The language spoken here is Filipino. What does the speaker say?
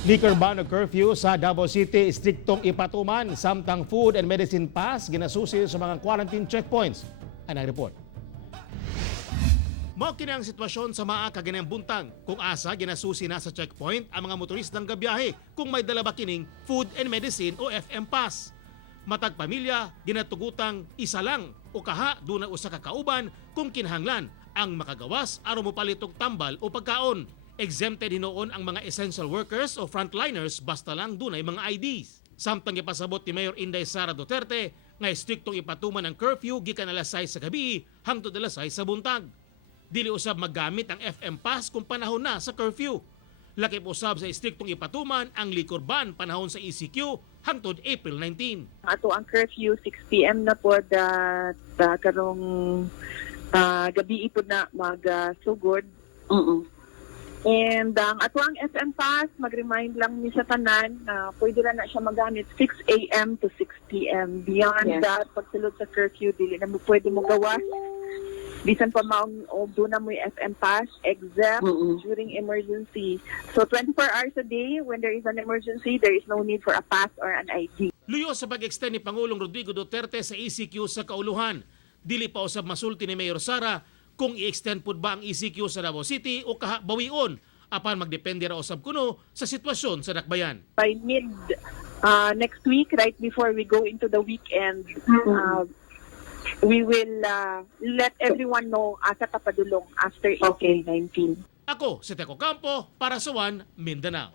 Liquor ban o curfew sa Davao City, Istriktong Ipatuman, samtang food and medicine pass ginasusi sa mga quarantine checkpoints. Ang report. Mao kini ang sitwasyon sa maa kaganang buntang kung asa ginasusi na sa checkpoint ang mga motoristang gabiyahe kung may dala ba kining food and medicine o FM pass. Matag pamilya ginatugutang isa lang o kaha duna usa ka kauban kung kinahanglan ang makagawas aron mopalit og tambal o pagkaon. Exempted hinoon ang mga essential workers o frontliners basta lang dunay mga IDs. Samtang ipasabot ni Mayor Inday Sara Duterte nga istriktong ipatuman ang curfew gikan alas 6 sa gabi hangtod alas 6 sa buntag. Dili usab maggamit ang FM pass kung panahon na sa curfew. Lakip usab sa istriktong ipatuman ang liquor ban panahon sa ECQ hangtod April 19. Ato ang curfew 6 PM na po karong gabi ito na magsugod. And ang ato ang FM pass, mag-remind lang ni sa tanan na pwede na siya magamit 6 AM to 6 PM. Beyond that, pagsulod sa curfew, dili na mo pwede mo gawas. Bisan pa maong doon na mo yung FM pass, except during emergency. So 24 hours a day, when there is an emergency, there is no need for a pass or an ID. Luyo sa pag-extend ni Pangulong Rodrigo Duterte sa ECQ sa kauluhan. Dili pa usab masulti ni Mayor Sara kung i-extend pud ba ang ECQ sa Davao City o bawion apan magdepende ra usab kuno sa sitwasyon sa dakbayan. By mid next week, right before we go into the weekend, we will let everyone know asa tapadulong after April 19. Ako si Teco Campo para sa One Mindanao.